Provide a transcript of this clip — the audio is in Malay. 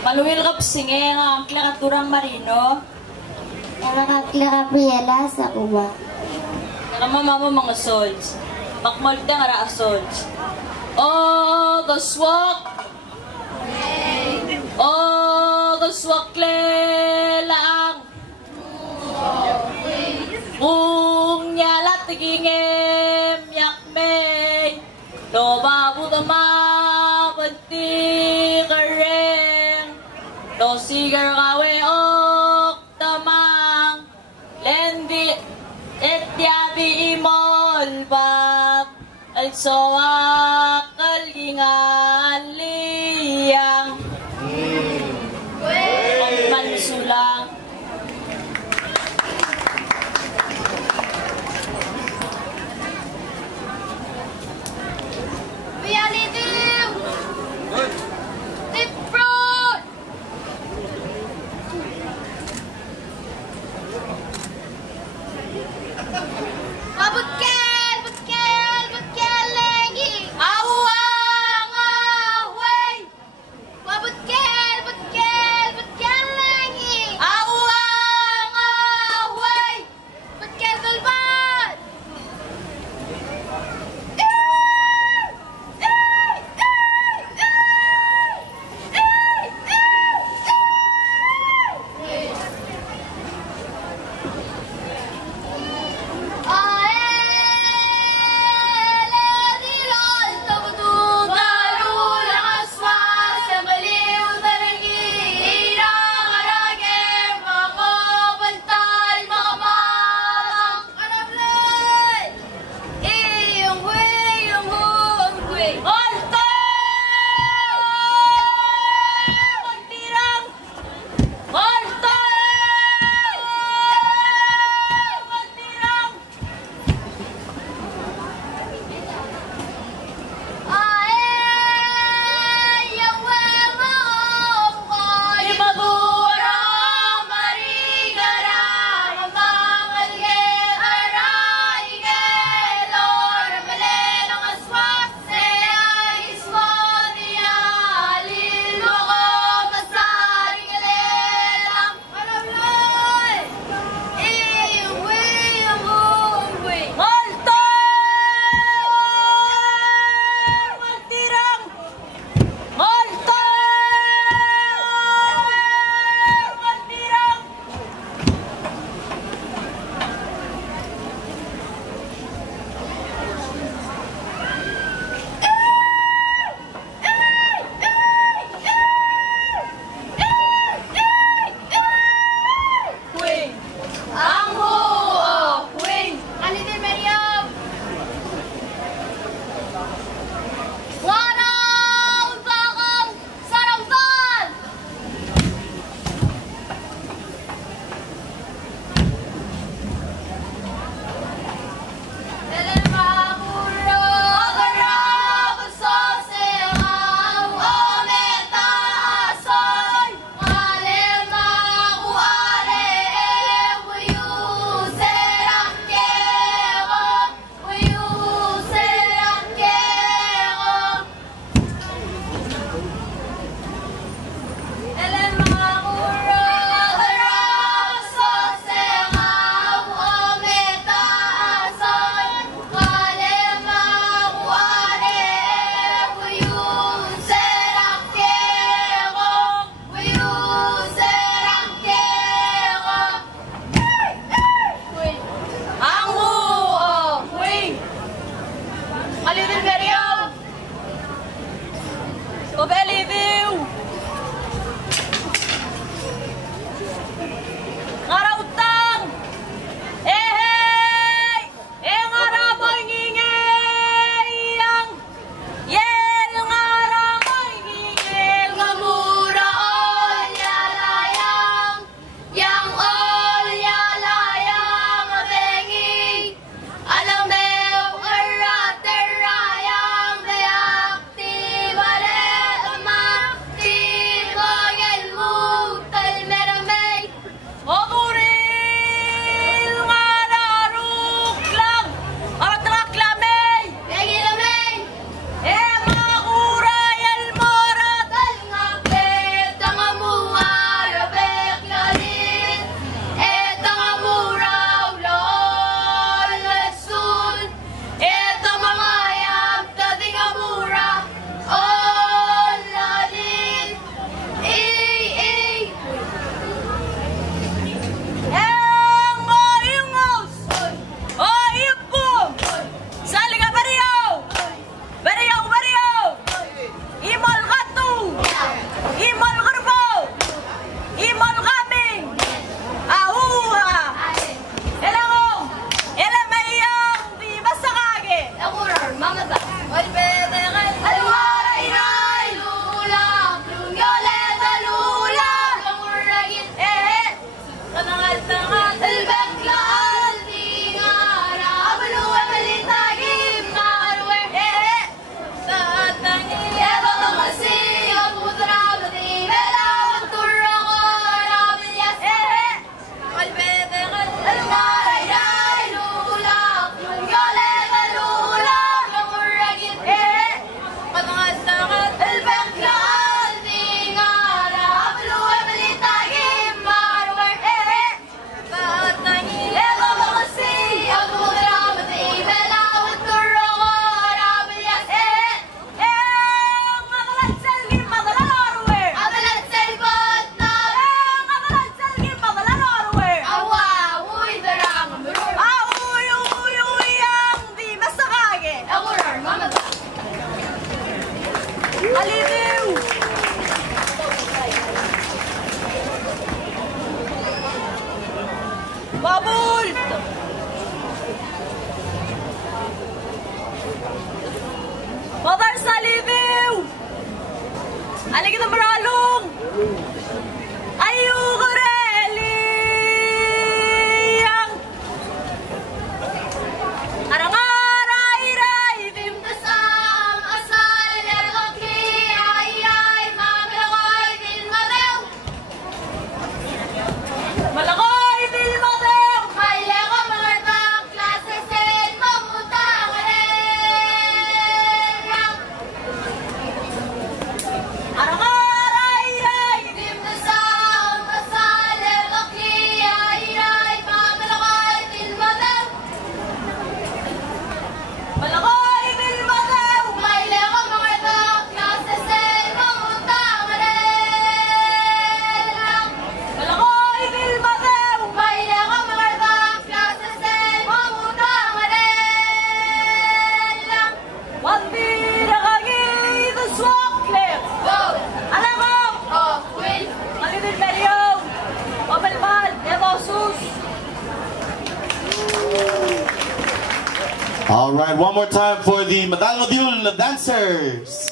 Maluhil ka singe nga klakaturang marino. Nakakakla Gabriela sa uwa. Nakamama mo mga sols. Makmalit nga ra sols. Oh, gaswak! Oh, gaswak lang! Kung nyalat tigingem yakmay, no babudama banti kareng, no sigar kawe ok tamang, lendi etyabi imol bak, al soak kalingan liyang, ang mansulang. Aliw! Babul! Mother sa Aliw! Aligid ang maralong! Ayuko reliyang! Arangaray-ray! Bimtasam asal lergokli ay mamalakoy bilmadew! Malakoy bilmadew! Kaya ko mga tang klase sen mamutang reliyang! Arangaray-ray! Bimtasam asal lergokli ay mamalakoy bilmadew! Malakoy bilmadew! Kaya ko mga tang klase sen mamutang reliyang! Malakoy bilmadew! Kaya ko mga tang klase sen mamutang reliyang! Wabiragagi the Swamcliffe! Alangom! Magiging Meryong! Obalbal! Devosus! All right, one more time for the Madal Module dancers.